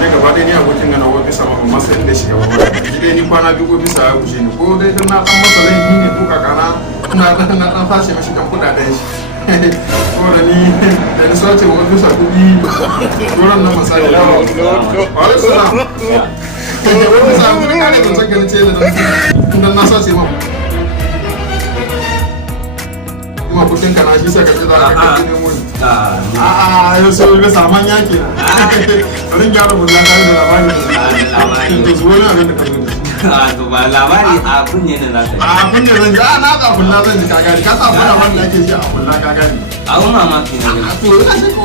ne gaba ɗaya ni abokin gana ofisa ma ban masa inda shiga ba ji dai ni kwana biyu ofisa ya wuce ni ko dai dan na dan masa laifi ne ko kakana na dan fashe mashi dan kudaden shi ko da ni da ni sace wa ofisa kuɗi wurin nan masala da wa alaikum salam ofisa mun ka ne ban san gani ce da dan na sace ma kuma kudin kana shi sai ka ce za ka ne mun yau sai ga saman yaki na rin gyara bulla ka da labari to zuwa na abin da ka to ba labari a kunne ne za ka a kunne zan ji na ga bulla zan ji ka gani ka sa fara wanda ake ji a bulla ka gani abun mamaki ne to ina sai ko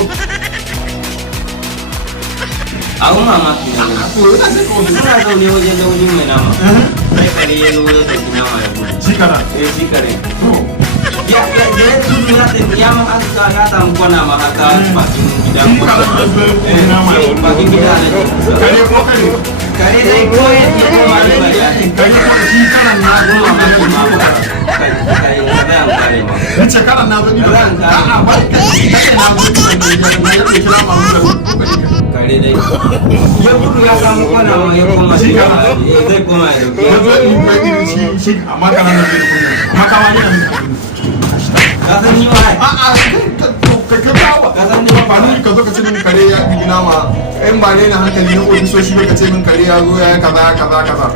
abun mamaki ne to ina sai ko suna zaune wajen da wajen mai nama sai kare ya zo ya tafi nama ya gudu shi kana shi kare ya tudu na tafi ya ma haka ya samu kwana ma haka bakin gidan bakin gida ne kare ko kare kare dai ko ya ce ko ma da bayani kare ko shi kana na ko ma da ma kare ma ni ce kana na zo ni ba a ba kare na zo ni ba ya ce kira ma mun kare dai ya gudu ya samu kwana ma ya koma shi zai koma ya dauke ya zo ni ba ni shi amma kana na zo amma kama ni ka san ni wai ka kawo ka san ni ba ni ka zo ka ce min kare ya gina ma in ba ne na hankali na ofisoshi ka ce min kare ya zo ya kaza kaza kaza